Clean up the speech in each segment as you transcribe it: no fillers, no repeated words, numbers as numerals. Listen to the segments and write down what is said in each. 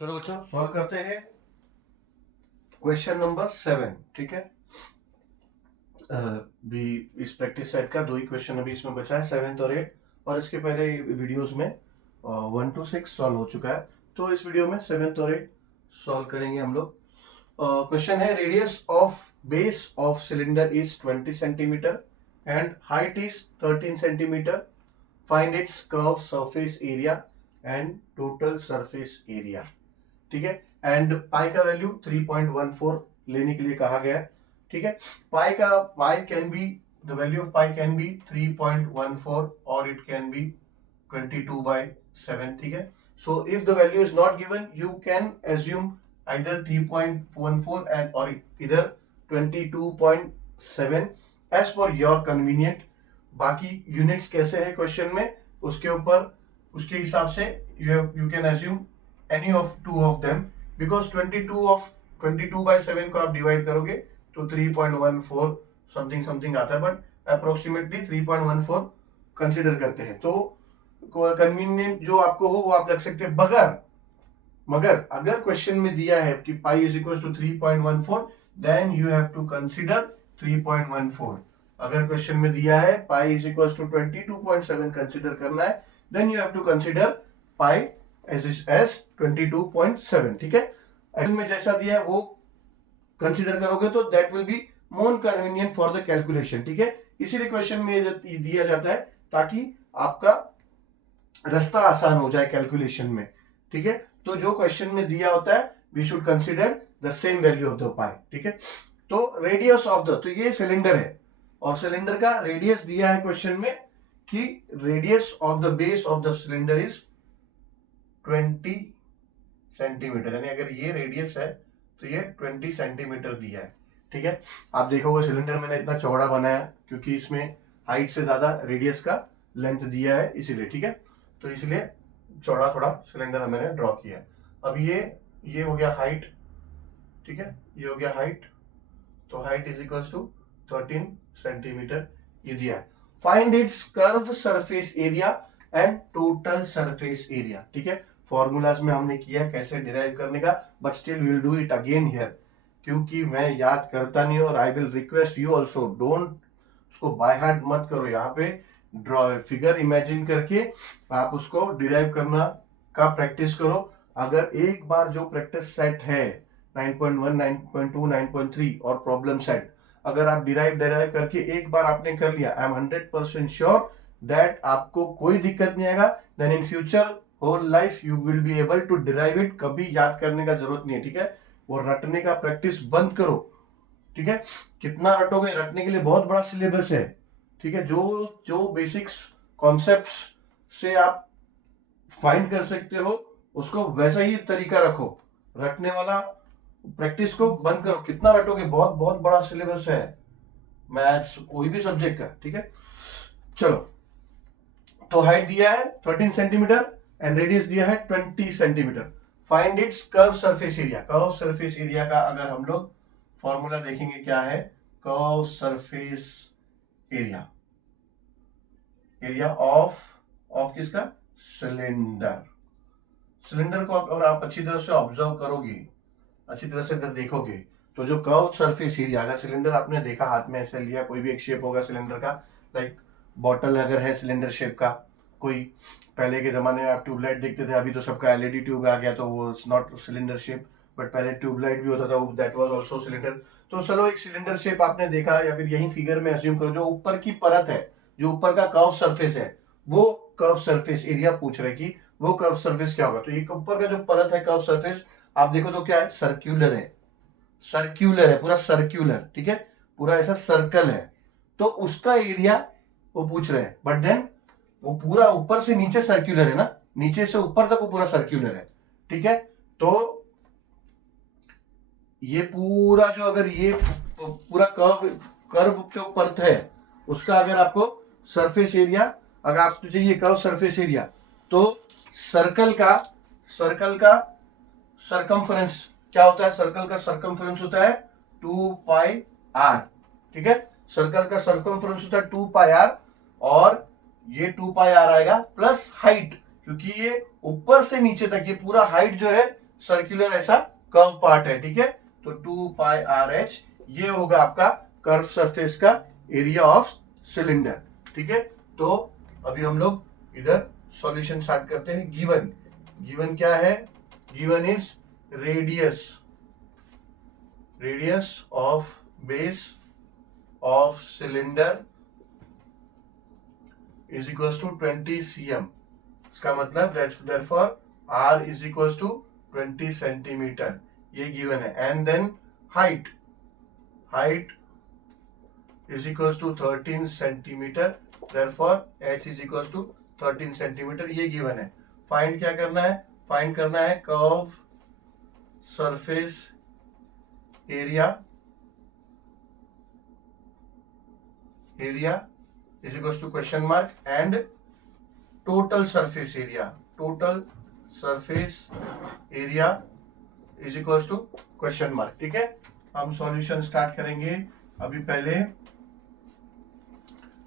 चलो बच्चों सॉल्व करते हैं क्वेश्चन नंबर 7। ठीक है। भी इस प्रैक्टिस सेट का 2 ही क्वेश्चन अभी इसमें बचा है, 7 और 8। और इसके पहले वीडियोस में 1 to 6 सॉल्व हो चुका है। तो इस वीडियो में 7 और 8 सॉल्व करेंगे हम लोग। क्वेश्चन है radius of base of cylinder is 20 centimetre and height is 13 centimetre. Find its curve surface area and total surface area. ठीक है। एंड पाई का वैल्यू 3.14 लेने के लिए कहा गया है। ठीक है। Pi can be the value of pi can be 3.14 और इट कैन बी 22/7। ठीक है। So if the value is not given you can assume either 3.14 and or either 22.7 as per your convenient। बाकी यूनिट्स कैसे है question में उसके ऊपर उसके हिसाब से you can assume any of two of them because 22/7 को आप डिवाइड करोगे तो 3.14 समथिंग आता है, बट अप्रोक्सीमेटली 3.14 कंसिडर करते हैं। तो कन्वीनियंट जो आपको हो वो आप रख सकते हैं। मगर अगर क्वेश्चन में दिया है कि pi is equal to 3.14 then you have to consider 3.14। अगर क्वेश्चन में दिया है pi is equal to 22.7 consider करना है then you have to consider pi as 22.7। ठीक है। में जैसा दिया है वो कंसीडर करोगे तो that will be more convenient for the calculation. ठीक है। इसीलिए क्वेश्चन में दिया जाता है ताकि आपका रास्ता आसान हो जाए कैलकुलेशन में। ठीक है। तो जो क्वेश्चन में दिया होता है we should consider the same value of the pi. ठीक है। तो रेडियस ऑफ द, तो ये सिलेंडर है और सिलेंडर का रेडियस दिया है क्वेश्चन में कि radius of the base of the cylinder is 20 centimetre, यानी अगर ये रेडियस है तो ये 20 सेंटीमीटर दिया है। ठीक है। आप देखोगे सिलेंडर मैंने इतना चौड़ा बनाया क्योंकि इसमें हाइट से ज्यादा रेडियस का लेंथ दिया है इसीलिए। ठीक है। तो इसलिए चौड़ा थोड़ा सिलेंडर मैंने ड्रॉ किया। अब ये हो गया हाइट। ठीक है। ये हो गया हाइट, तो height is equal to 13 centimetre ये दिया है। Find its curve surface area and total surface area. ठीक है। फॉर्मूलाज में हमने किया कैसे डिराइव करने का, but still will do it again here क्योंकि मैं याद करता नहीं और I will request you also don't उसको बाय हार्ट मत करो। यहाँ पे ड्रॉ फिगर इमेजिन करके आप उसको डिराइव करना का प्रैक्टिस करो। अगर एक बार जो प्रैक्टिस सेट है 9.1, 9.2, 9.3 और प्रॉब्लम सेट अगर आप डिराइव करके एक बार आपने कर लिया, आई एम 100% श्योर दैट आपको कोई दिक्कत नहीं आएगा। Then in future whole life you will be able to derive it. कभी याद करने का जरूरत नहीं है। ठीक है। वो रटने का प्रैक्टिस बंद करो। ठीक है। कितना रटोगे, रटने के लिए बहुत बड़ा सिलेबस है। ठीक है। जो जो बेसिक्स कॉन्सेप्ट्स से आप फाइंड कर सकते हो उसको वैसा ही तरीका रखो। रटने वाला प्रैक्टिस को बंद करो। कितना रटोगे, बहुत बहुत बड़ा सिलेबस है मैथ्स कोई भी सब्जेक्ट का। ठीक है। चलो, तो हाइट दिया है 13 सेंटीमीटर एंड रेडियस दिया है 20 centimetre. Find its curve surface area. Curve surface area का अगर हम लोग फॉर्मूला देखेंगे क्या है, curve surface area, area of किसका, सिलेंडर। सिलेंडर को अगर आप अच्छी तरह से ऑब्जर्व करोगे, अच्छी तरह से इधर देखोगे तो जो कर्व सरफेस एरिया, अगर सिलेंडर आपने देखा हाथ में ऐसे लिया, कोई भी एक शेप होगा सिलेंडर का, लाइक बॉटल अगर है सिलेंडर शेप का, कोई पहले के जमाने में आप ट्यूबलाइट देखते थे, अभी तो सबका एलईडी ट्यूब आ गया तो वो it's not cylinder shape, but पहले ट्यूबलाइट भी होता था, दैट वाज आल्सो सिलेंडर। तो चलो एक सिलेंडर शेप आपने देखा या फिर यही फिगर में अज्यूम करो, जो ऊपर की परत है, जो ऊपर का कर्व सरफेस है, वो कर्व सरफेस एरिया पूछ रहे कि वो कर्व सरफेस क्या होगा। तो ये ऊपर का जो परत है कर्व सरफेस, आप देखो तो क्या है, सर्क्यूलर है, सर्क्यूलर है, पूरा सर्क्यूलर। ठीक है। पूरा ऐसा सर्कल है, तो उसका एरिया वो पूछ रहे हैं। बट देन वो पूरा ऊपर से नीचे सर्क्यूलर है ना, नीचे से ऊपर तक वो पूरा सर्क्यूलर है। ठीक है। तो ये पूरा जो, अगर ये पूरा कर्व जो परत है उसका अगर आपको सरफेस एरिया, अगर आपको चाहिए कर्व सरफेस एरिया, तो सर्कल का सरकमफ्रेंस क्या होता है, सर्कल का सरकमफ्रेंस होता है 2πr। ठीक है। सर्कल का सरकमफ्रेंस होता है 2πr और ये 2πr आएगा प्लस हाइट, क्योंकि ये ऊपर से नीचे तक ये पूरा हाइट जो है सर्कुलर ऐसा कर्व पार्ट है, ठीक है। तो 2 पाई आर एच ये होगा आपका कर्व सरफेस का एरिया ऑफ सिलेंडर, ठीक है। तो अभी हम लोग इधर सॉल्यूशन स्टार्ट करते हैं। गिवन क्या है? Given is radius of base of cylinder is equals to 20 cm। इसका मतलब therefore r is equals to 20 centimetre, ये गिवन है। And then height is equals to 13 centimetre, therefore h is equals to 13 centimetre, ये given है। Find क्या करना है? Find करना है curve surface area is equals to question mark and total surface area is equals to question mark, ठीक है। हम सॉल्यूशन स्टार्ट करेंगे। अभी पहले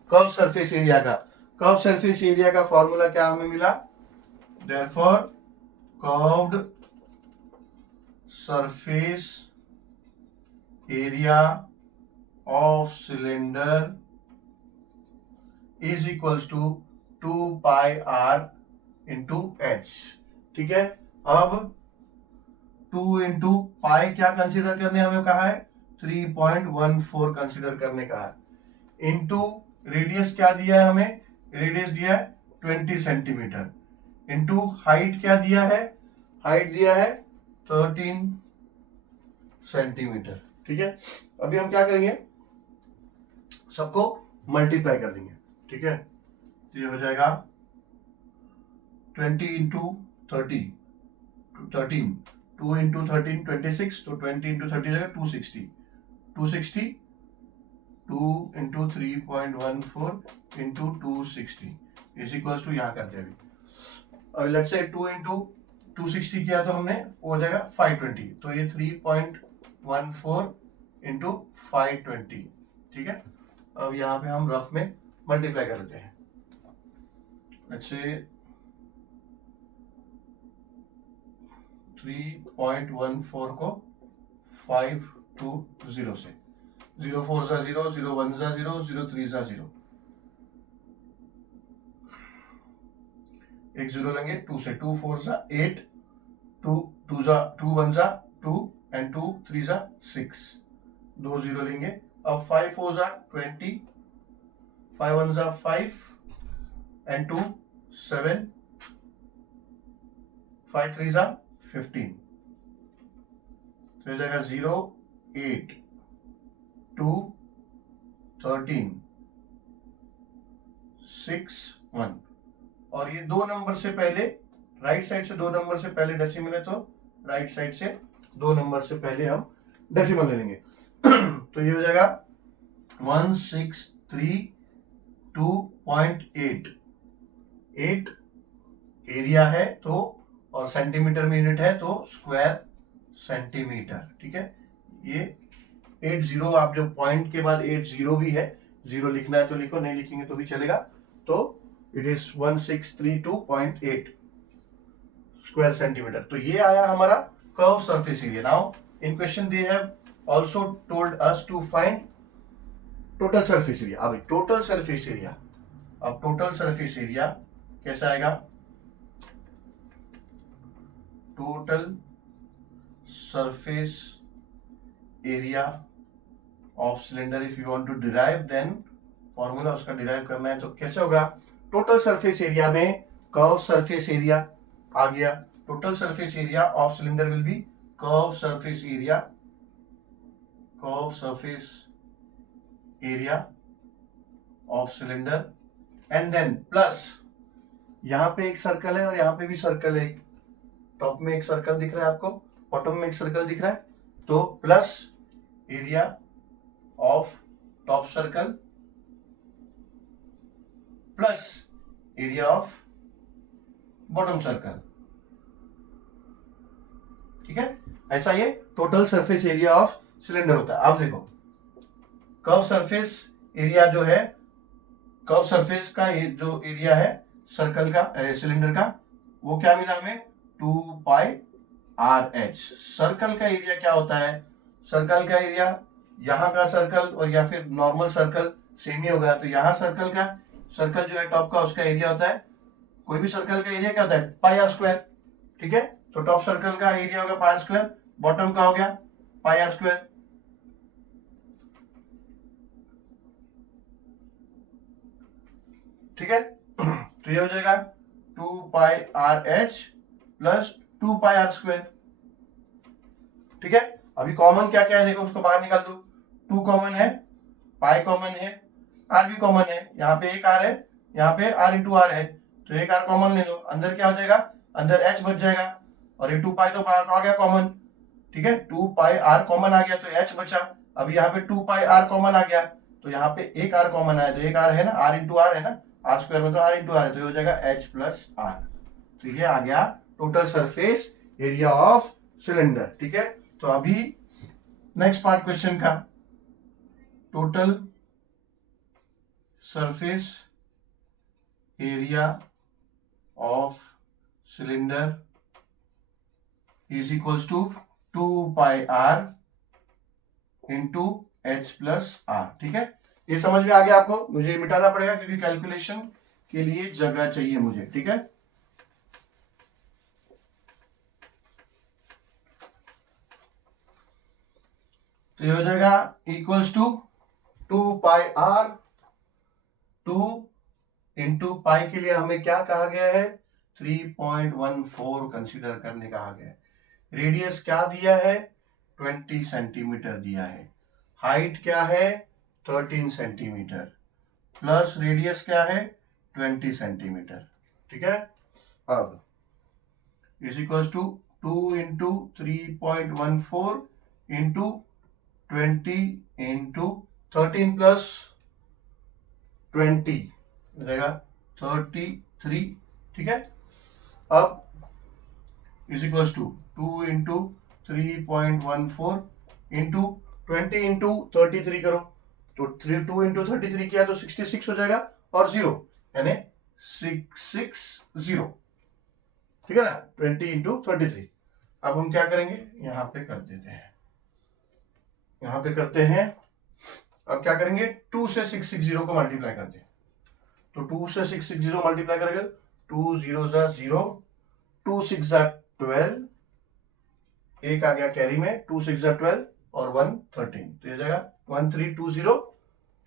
कर्व सरफेस एरिया का फॉर्मूला क्या हमें मिला? therefore curved surface area of cylinder is equals to 2 pi R into H, ठीक है। अब 2 इंटू पाई क्या कंसिडर करने हमें कहा है? 3.14 कंसिडर करने कहा है। इंटू रेडियस क्या दिया है हमें? रेडियस दिया है 20 सेंटीमीटर। इंटू हाइट क्या दिया है? हाइट दिया है 13 सेंटीमीटर, ठीक है। अभी हम क्या करेंगे? सबको मल्टीप्लाई कर देंगे, ठीक है। तो ये हो जाएगा 20 इंटू 13 2 इंटू 13 26, तो 20 इंटू 30 जाएगा 260 2 into 3.14 into 260 is equals to, यहाँ करते हैं अभी लेट्स से 2 इंटू 260 किया तो हमने, वो हो जाएगा 520, तो ये 3.14 इंटू 520, ठीक है। अब यहाँ पे हम रफ में मल्टीप्लाई कर लेते हैं। लेट्स से 3.14 को 520 से, 0 4 जा 0, 0 1 जा 0, 0 3 जा 0, एक 0 लेंगे 2 से, 2 4 जा 8, 2 1 जा 2 एंड 2 3 जा 6, 2 0 लेंगे। अब 5 4 जा 20, 5 1 जा 5 and 2 7, 5 3 जा 15, तो ये जाएगा 0 8 2 13 6 1। और ये दो नंबर से पहले, राइट साइड से 2 नंबर से पहले डेसिमल है, तो राइट साइड से 2 नंबर से पहले हम डेसिमल ले लेंगे। तो ये हो जाएगा 1632.8 8 एरिया है तो, और सेंटीमीटर में यूनिट है तो स्क्वायर सेंटीमीटर, ठीक है। ये 80, आप जो पॉइंट के बाद 80 भी है, 0 लिखना है तो लिखो, नहीं लिखेंगे तो भी चलेगा। तो इट इज 1632.8 स्क्वायर सेंटीमीटर। तो ये आया हमारा curve surface area. Now in question they have also told us to find total surface area. अब टोटल सरफेस एरिया कैसा आएगा? Total surface area of cylinder, if you want to derive then formula उसका derive करना है तो कैसे होगा? Total surface area में कर्व सरफेस एरिया आ गया। Total surface area of cylinder will be curve surface area of cylinder and then plus, यहां पे एक सर्कल है और यहां पे भी सर्कल है। टॉप में एक सर्कल दिख रहा है आपको, बॉटम में एक सर्कल दिख रहा है, तो plus area of top circle plus area of bottom circle, ठीक है। ऐसा ये total surface area of cylinder होता है। अब देखो कर्व सरफेस एरिया जो है, कर्व सरफेस का ये जो एरिया है सर्कल का, सिलेंडर का, वो क्या मिला हमें? 2 पाई आर एच। सर्कल का एरिया क्या होता है? सर्कल का एरिया, यहाँ का सर्कल और या फिर नॉर्मल सर्कल सेम ही होगा, तो यहाँ सर्कल का, सर्कल जो है टॉप का, उसका एरिया होता है, कोई भी सर्कल का एरिया क्या होता है? पाई आर स्क्वायर। ठीक है, तो टॉप सर्कल का एरिया होगा पाई आर स्क्वायर, बॉटम का हो गया पाई आर स्क्वायर। ठीक है, तो ये हो जाएगा 2 pi are h plus 2 pi r square. ठीक है, अभी कॉमन क्या क्या है देखो, उसको बाहर निकाल दो। 2 कॉमन है, पाई कॉमन है, आर भी कॉमन है, यहाँ पे एक आर है, यहाँ पे आर इंटू आर है, तो एक आर कॉमन ले लो, अंदर क्या हो जाएगा? अंदर एच बच जाएगा, और ये 2 पाई तो बाहर आ गया कॉमन। ठीक है, 2 पाई आर कॉमन आ गया तो एच बचा। अभी यहाँ पे 2 पाई आर कॉमन आ गया, तो यहाँ पे एक आर कॉमन आया, तो एक आर है ना, आर इंटू आर है ना, आर स्क्वायर में तो आर इंटू आर है, तो ये हो जाएगा एच प्लस आर। तो ये आ गया total surface area of cylinder. ठीक है, तो अभी नेक्स्ट पार्ट क्वेश्चन का, total surface area of cylinder is equals to 2 pi R into H plus R. ठीक है, ये समझ में आ गया आपको? मुझे मिटाना पड़ेगा क्योंकि कैलकुलेशन के लिए जगह चाहिए मुझे। ठीक है, तो ये हो जाएगा equals to 2 pi R, 2 into pi के लिए हमें क्या कहा गया है? 3.14 कंसीडर करने कहा गया है। रेडियस क्या दिया है? 20 सेंटीमीटर दिया है। हाइट क्या है? 13 सेंटीमीटर, प्लस रेडियस क्या है? 20 सेंटीमीटर। ठीक है, अब is equals to 2 into 3.14 into 20 into 13 plus 20 हो जाएगा 33। ठीक है, अब is equals to 2 into 3.14 into 20 into 33 करो, तो 2 इंटू 33 किया तो 66 हो जाएगा, और 0 यानी 660। ठीक है ना, 20 इंटू 33। अब हम क्या करेंगे? यहाँ पे कर देते हैं, यहाँ पे करते हैं। अब क्या करेंगे? 2 से 660 को मल्टीप्लाई कर दें, तो 2 से 660 मल्टीप्लाई करेंगे, 2 0 जा 0, 2 6 जा 12, एक आ गया कैरी में, 2 6 जा 12 और 1 13, तो ये जाएगा 1320।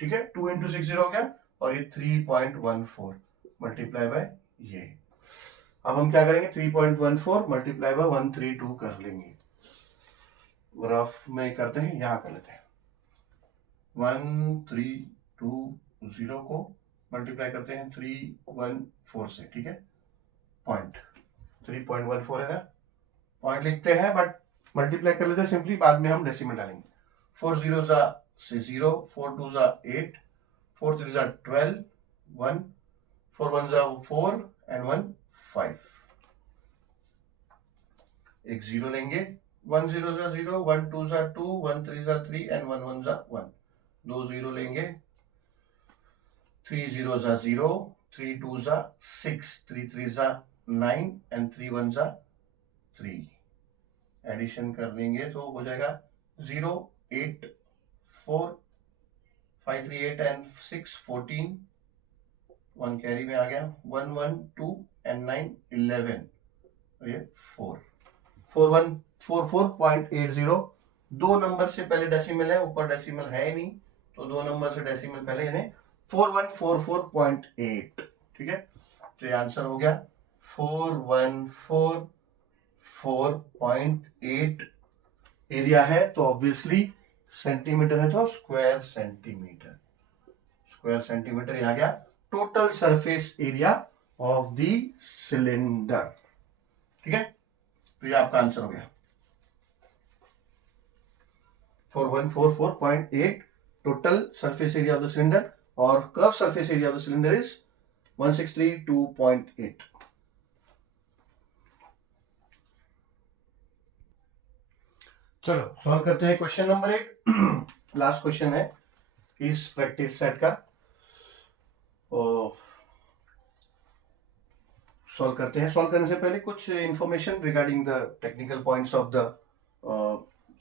ठीक है, 2 इंटू 60 हो गया, और ये 3.14 मल्टीप्लाई बाय ये। अब हम क्या करेंगे? 3.14 मल्टीप्लाई बाय 132 कर लेंगे। रफ में करते हैं, यहां कर लेते हैं। 1320 को मल्टीप्लाई करते हैं 314 से। ठीक है, पॉइंट 3.14 है ना, पॉइंट लिखते हैं बट मल्टीप्लाई कर लेते हैं सिंपली, बाद में हम डेसिमल डालेंगे। 4 0 जा से 0, 4 2 जा 8, 4 3 जा 12, 1 4 1 जा 4 एंड 1 5, एक 0 लेंगे, 1 0 जा 0, 1 2 जा 2, 1 3 जा 3 एंड 1 1 जा 1, 2 0 लेंगे, 3 0 जा 0, 3 2 जा 6, 3 3 जा 9 एंड 3 1 जा 3। एडिशन कर देंगे तो हो जाएगा 0 8 4 5 3 8 एंड 6 14, 1 कैरी में आ गया, 1 1 2 एंड 9 11, ये 4 4 1 4 4.80। दो नंबर से पहले डेसिमल है, ऊपर डेसिमल है ही नहीं, तो दो नंबर से डेसिमल पहले, यानी 4144.8। ठीक है, तो ये आंसर हो गया 4144.8 एरिया है, तो ऑब्वियसली सेंटीमीटर है तो स्क्वायर सेंटीमीटर, स्क्वायर सेंटीमीटर आ गया total surface area of the cylinder. ठीक है, तो ये आपका आंसर हो गया 4144.8 total surface area of the cylinder, और curve surface area of the cylinder is 1632.8। चलो सॉल्व करते हैं क्वेश्चन नंबर 8, लास्ट क्वेश्चन है इस प्रैक्टिस सेट का। सॉल्व करते हैं। सॉल्व करने से पहले कुछ information regarding the technical points of the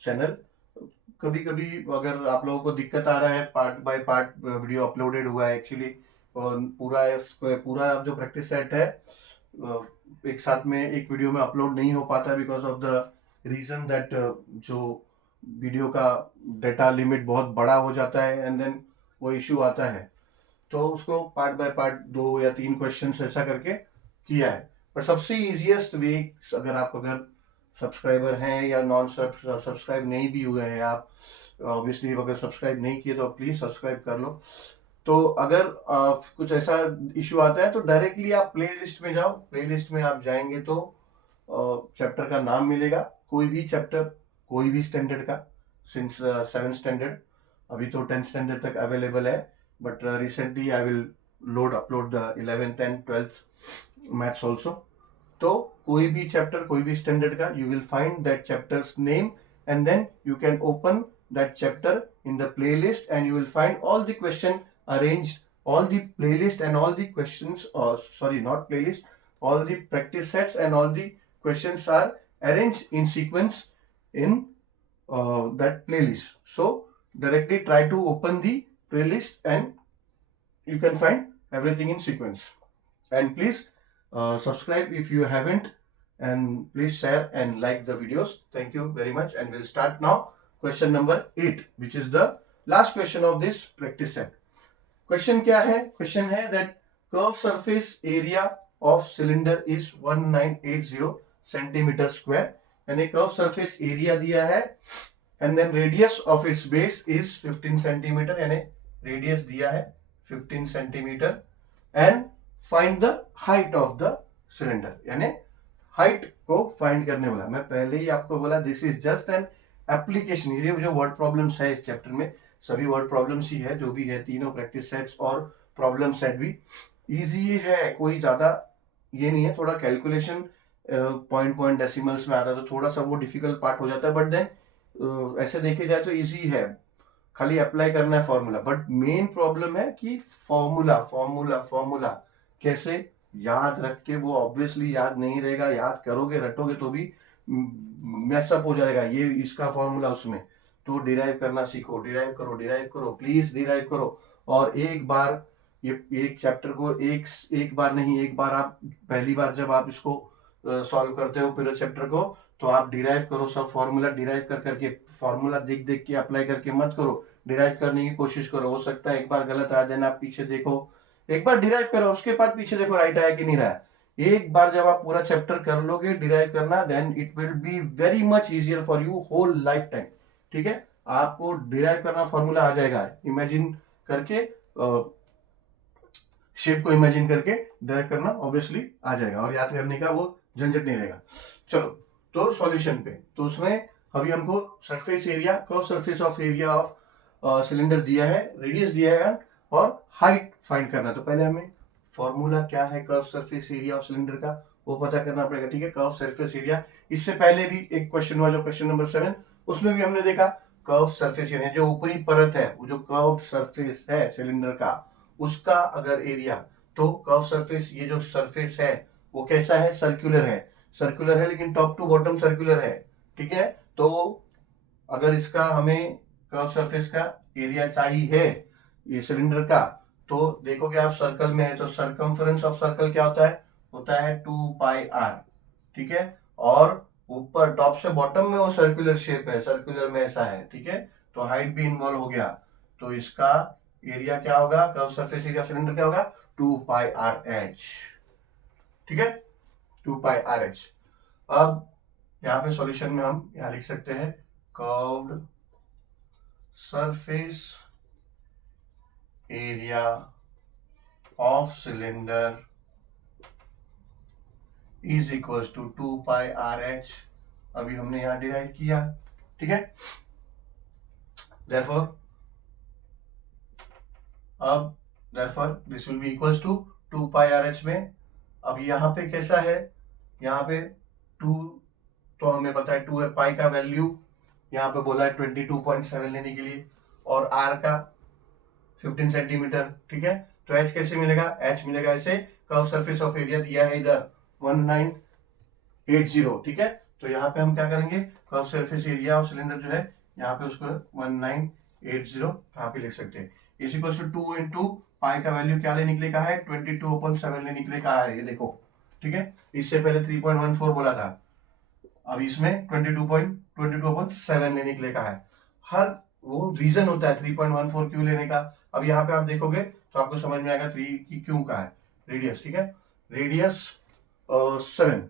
channel. कभी कभी अगर आप लोगों को दिक्कत आ रहा है, part by part video uploaded हुआ है एक्चुअली, पूरा जो प्रैक्टिस सेट है एक साथ में एक वीडियो में अपलोड नहीं हो पाता because of the reason that जो वीडियो का डेटा लिमिट बहुत बड़ा हो जाता है एंड देन वो इश्यू आता है, तो उसको पार्ट बाय पार्ट 2 या 3 क्वेश्चंस ऐसा करके किया है। पर सबसे इजीएस्ट वे, अगर सब्सक्राइबर हैं या नॉन सब्सक्राइब नहीं भी हुए हैं आप, ऑब्वियसली अगर सब्सक्राइब नहीं किए तो प्लीज सब्सक्राइब कर लो। तो अगर कुछ ऐसा इश्यू आता है तो डायरेक्टली आप प्ले लिस्ट में जाओ। प्ले लिस्ट में आप जाएंगे तो चैप्टर का नाम मिलेगा, कोई भी चैप्टर, कोई भी स्टैंडर्ड का, सिंस 7th स्टैंडर्ड, अभी तो 10th स्टैंडर्ड तक अवेलेबल है, but recently I will upload the 11th and 12th maths also. तो कोई भी चैप्टर, कोई भी स्टैंडर्ड का, you will find that chapters name and then you can open that chapter in the playlist and you will find all the question arranged, all the playlist and all the questions, or sorry, not playlist, all the practice sets and all the questions are arranged in sequence in that playlist. So directly try to open the playlist and you can find everything in sequence. And please subscribe if you haven't, and please share and like the videos. Thank you very much, and we'll start now question number 8, which is the last question of this practice set. Question क्या है? Question है that curved surface area of cylinder is 1980 centimeter square, यानी curved surface area दिया है and then radius of its base is 15 centimeter, यानी radius दिया है 15 centimeter, and find the height of the cylinder, यानी हाइट को find करने वाला। मैं पहले ही आपको बोला this is just an application. ये जो वर्ड प्रॉब्लम्स है इस चैप्टर में, सभी वर्ड प्रॉब्लम्स ही है, जो भी है तीनों प्रैक्टिस सेट्स और प्रॉब्लम सेट भी इजी है, कोई ज्यादा ये नहीं है। थोड़ा कैलकुलेशन पॉइंट डेसिमल्स में आता है तो थोड़ा सा वो डिफिकल्ट पार्ट हो जाता है, बट देन ऐसे देखे जाए तो इजी है, खाली अप्लाई करना है फॉर्मूला। बट मेन प्रॉब्लम है कि फॉर्मूला फॉर्मूला फॉर्मूला कैसे याद रख के, वो ऑब्वियसली याद नहीं रहेगा, याद करोगे रटोगे तो भी मैसअप हो जाएगा, ये इसका फॉर्मूला उसमें। तो डिराइव करना सीखो, डिराइव करो, प्लीज डिराइव करो। और एक बार ये एक चैप्टर को एक बार नहीं, एक बार आप पहली बार जब आप इसको सॉल्व करते हो पूरे चैप्टर को, तो आप डिराइव करो सब फॉर्मूला, डिराइव कर करके फॉर्मूला देख देख के अप्लाई करके मत करो, डिराइव करने की कोशिश करो। हो सकता है एक बार गलत आ जाए, आप पीछे देखो, एक बार डिराइव करो उसके बाद पीछे देखो राइट आया कि नहीं रहा। एक बार जब आप पूरा चैप्टर कर लोगे डिराइव करना, then it will be very much easier for you whole life time. ठीक है, आपको डिराइव करना फॉर्मूला आ जाएगा, इमेजिन करके शेप को इमेजिन करके डिराइव करना ऑब्वियसली आ जाएगा, और याद करने का वो झंझट नहीं रहेगा। चलो तो सॉल्यूशन पे, तो उसमें अभी हमको surface area, curve surface of area of cylinder दिया है, रेडियस दिया है और हाइट फाइंड करना। तो पहले हमें फॉर्मूला क्या है curve surface area of cylinder का वो पता करना पड़ेगा। ठीक है, कर्व सरफेस एरिया, इससे पहले भी एक क्वेश्चन हुआ जो क्वेश्चन नंबर 7, उसमें भी हमने देखा कर्व सरफेस एरिया, जो ऊपरी परत है, वो जो कर्व सरफेस है सिलेंडर का, उसका अगर एरिया, तो कर्व सरफेस, ये जो सरफेस है वो कैसा है, सर्कुलर है, सर्कुलर है लेकिन टॉप टू बॉटम सर्कुलर है। ठीक है, तो अगर इसका हमें कर्व सरफेस का एरिया चाहिए ये सिलेंडर का, तो देखोगे आप सर्कल में है तो सरकमफरेंस ऑफ सर्कल क्या होता है 2 पाई आर। ठीक है, और ऊपर टॉप से बॉटम में वो सर्कुलर शेप है, सर्कुलर में ऐसा है। ठीक है, तो हाइट भी इन्वॉल्व हो गया, तो इसका एरिया क्या होगा, कर्व सरफेस एरिया सिलेंडर क्या होगा, 2 पाई आर एच। ठीक है, 2 पाई आर एच। अब यहाँ पे सॉल्यूशन में हम यहाँ लिख सकते हैं curved surface area of cylinder is equals to 2 pi are H. अभी हमने यहां डिराइव किया। ठीक है, therefore this will be equals to 2 pi are H में। अब यहाँ पे कैसा है, यहाँ पे 2, तो हमें पता है 2 है, पाई का वैल्यू यहाँ पे बोला है 22.7 लेने के लिए, और आर का 15 सेंटीमीटर। ठीक है, तो एच कैसे मिलेगा, एच मिलेगा ऐसे, कर्व सरफेस ऑफ एरिया दिया है इधर 1980, ठीक है। तो यहाँ पे हम क्या करेंगे, curve surface area of cylinder जो है यहाँ पे उसको 1980 यहाँ पे लिख सकते हैं। Is equal to 2 into pi का वैल्यू क्या ले निकले का है, 22/7 ले निकले का है, ये देखो, ठीक है। इससे पहले 3.14 बोला था, अब इसमें 22.7 ले निकले का है। हर वो रीजन होता है 3.14 क्यों लेने का। अब यहाँ पे आप देखोगे तो आपको समझ में आएगा 3 की क्यों का है, रेडियस, ठीक है। रेडियस 7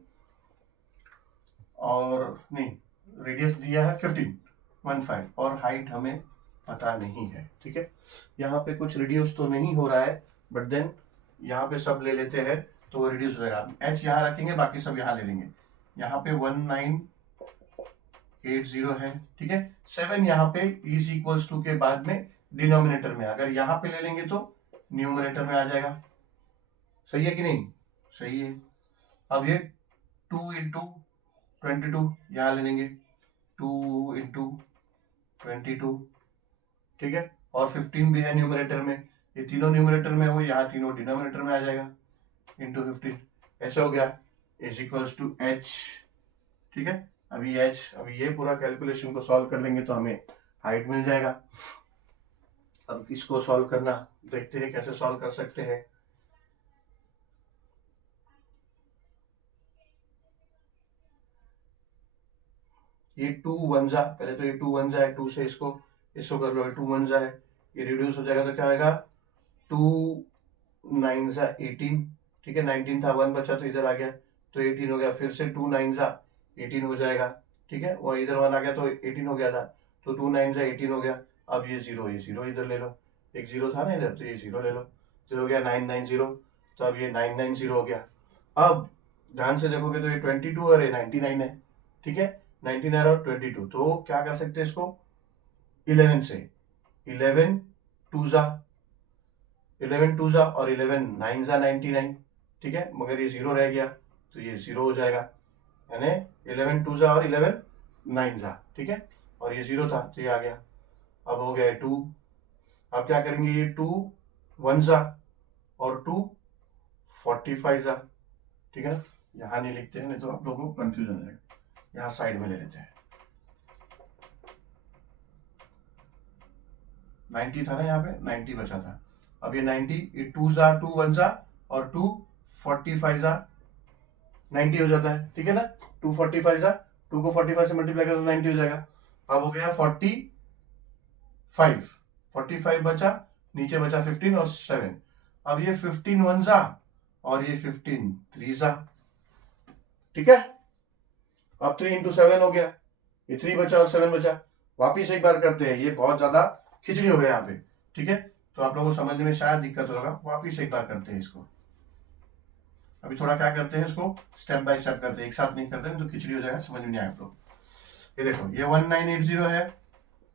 और नहीं, रेडियस दिया है 15 और हाइट हमें पता नहीं है, ठीक है। यहाँ पे कुछ रिड्यूस तो नहीं हो रहा है, बट देन यहाँ पे सब ले लेते हैं तो वो रिड्यूस हो जाएगा। एच यहाँ रखेंगे, बाकी सब यहाँ ले लेंगे। यहाँ पे 1980 है, ठीक है। 7 यहाँ पे इज इक्वल्स टू के बाद में डिनोमिनेटर में, अगर यहाँ पे ले लेंगे तो न्यूमरेटर में आ जाएगा। सही है कि नहीं, सही है। अब ये 2 इंटू 22 यहाँ ले लेंगे, 2 इंटू 22, ठीक है। और 15 भी है न्यूमरेटर में, ये तीनों न्यूमरेटर में हो, यहाँ तीनों डिनोमिनेटर में आ जाएगा, इंटू 15, ऐसे हो गया, इज इक्वल्स टू एच, ठीक है। अभी एच, अभी ये पूरा कैलकुलेशन को सॉल्व कर लेंगे तो हमें हाइट मिल जाएगा। अब इसको सॉल्व करना देखते हैं कैसे सॉल्व कर सकते हैं। ये 2 1 जा, पहले तो ये 2 1 जा है, 2 से इसको कर लो, 2 1 जा है, ये रिड्यूस हो जाएगा तो क्या आएगा, 2 9 जा 18, ठीक है। 19 था, 1 बचा तो इधर आ गया तो 18 हो गया, फिर से 2 9 जा 18 हो जाएगा, ठीक है। वो इधर 1 आ गया तो 18 हो गया था, तो 2 9 जा 18 हो गया। अब ये जीरो इधर ले लो, एक जीरो था ना इधर, तो ये जीरो ले लो, जीरो हो गया 990, तो अब ये 990 हो गया। अब ध्यान से देखोगे तो ये 22 और ये 99 है, ठीक है। 99 और 22, तो क्या कर सकते हैं इसको 11 से, 11 2 जा 11 2 जा और 11 9 जा 99, ठीक है। मगर ये जीरो रह गया तो ये जीरो हो जाएगा, यानी 11 2 जा और 11 9 जा, ठीक है। और ये जीरो था तो ये आ गया, अब हो गया 2। अब क्या करेंगे, ये 2 1 जा और 2 45 जा, ठीक है। यहाँ नहीं लिखते हैं, नहीं तो आप लोगों को कंफ्यूजन हो जाएगा, यहाँ साइड में ले लेते हैं। 90 था ना, यहाँ पे 90 बचा था, अब ये 90, ये 2 जा 2 1 जा और 2 45 जा 90 हो जाता है, ठीक है ना। 2 45 जा, 2 को 45 से मल्टीप्लाई करो तो 90 हो जाएगा। अब हो गया 45 बचा, नीचे बचा 15 और 7। अब ये 15 1 जा और ये 15 3 जा, ठीक है। अब 3 इंटू 7 हो गया, ये 3 बचा और 7 बचा। वापिस एक बार करते हैं, ये बहुत ज्यादा खिचड़ी हो गया यहाँ पे, ठीक है। तो आप लोगों को समझने में शायद दिक्कत होगा, वापिस एक बार करते हैं इसको। अभी थोड़ा क्या करते हैं, इसको स्टेप बाय स्टेप करते हैं, एक साथ नहीं करते तो खिचड़ी हो जाएगा, समझ में नहीं आया आप लोग। ये देखो, ये 1980 है,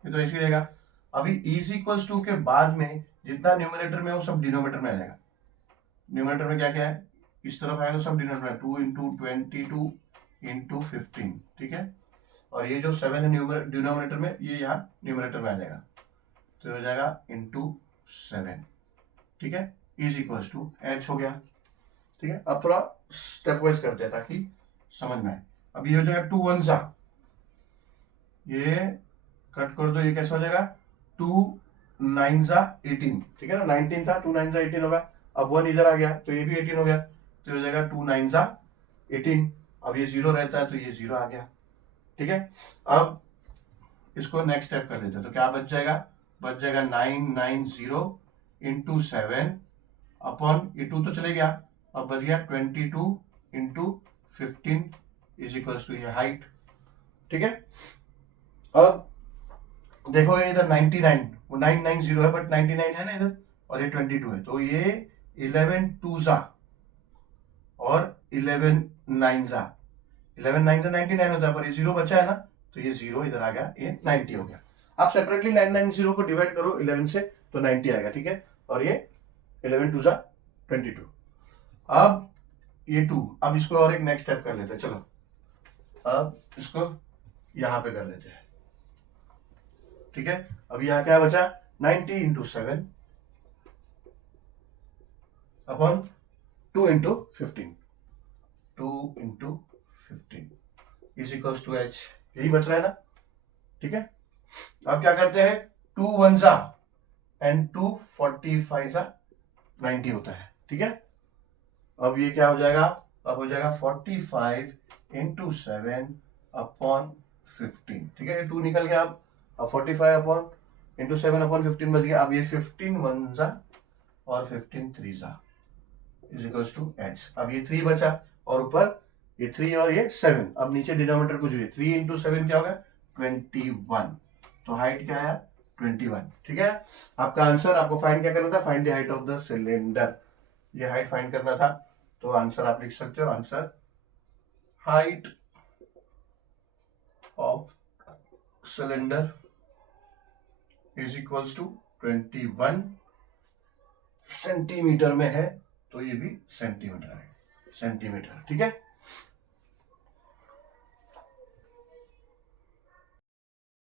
ये तो ऐसे ही रहेगा। अभी इज इक्वल्स टू के बाद में जितना न्यूमरेटर में वो सब डिनोमिनेटर में आ जाएगा। न्यूमरेटर में क्या क्या है, इस तरफ आएगा तो सब डिनोमिनेटर में, 2 इंटू 22 इंटू 15, ठीक है। और ये जो 7 है डिनोमिनेटर में, ये यहाँ न्यूमरेटर में आ जाएगा, तो हो जाएगा इंटू 7, ठीक है। इज इक्वल्स टू एच हो गया, ठीक है। अब थोड़ा स्टेप वाइज करते हैं ताकि समझ में आए। अब ये हो जाएगा 2 1 जा, ये कट कर दो, ये कैसे हो जाएगा 2 9 जा 18, ठीक है ना। 19 था, 2 9 जा 18 होगा। अब 1 इधर आ गया तो ये भी 18 हो गया, तो हो जाएगा 2 9 जा 18। अब ये जीरो रहता है तो ये जीरो आ गया, ठीक है। अब इसको नेक्स्ट स्टेप कर लेते हैं, तो क्या बच जाएगा, 990 इंटू 7 अपॉन ये 2 तो चले गया, अब बच गया 22 इंटू 15 इज इक्वल्स टू ये हाइट, ठीक है। अब देखो ये इधर 99, वो 990 है बट 99 है ना इधर, और ये 22 है, तो ये 11 2 जा और 11 9 जा, 11 9 जा 99 होता है, पर ये जीरो बचा है ना, तो ये जीरो इधर आ गया, ये 90 हो गया। आप सेपरेटली 990 को डिवाइड करो 11 से तो 90 आएगा, ठीक है। और ये 11 2 जा 22। अब ये 2, अब इसको और एक नेक्स्ट स्टेप कर लेते हैं, चलो अब इसको यहां पे कर लेते हैं, ठीक है। अब यहाँ क्या बचा, 90 into 7 upon 2 into 15, 2 into 15 is equals to H, यही बच रहा है ना, ठीक है। अब क्या करते हैं, 2 1 जा एंड 2 45 जा 90 होता है, ठीक है। अब ये क्या हो जाएगा, अब हो जाएगा 45 इंटू 7 अपॉन 15, ठीक है, ये 2 निकल गया। अब 45 अपॉन इंटू 7 अपॉन 15 बच गया। अब ये 15 1 जा और 15 3 जा इज इक्वल्स टू एच। अब ये 3 बचा और ऊपर ये 3 और ये 7, अब नीचे डिनोमिनेटर कुछ भी, 3 इंटू 7 क्या होगा 21, तो हाइट क्या आया 21, ठीक है। आपका आंसर, आपको फाइंड क्या करना था, find the height of the cylinder, ये हाइट फाइंड करना था। तो आंसर आप लिख सकते हो, answer height of cylinder is equals to 21 centimetre में है, तो ये भी सेंटीमीटर है, सेंटीमीटर, ठीक है।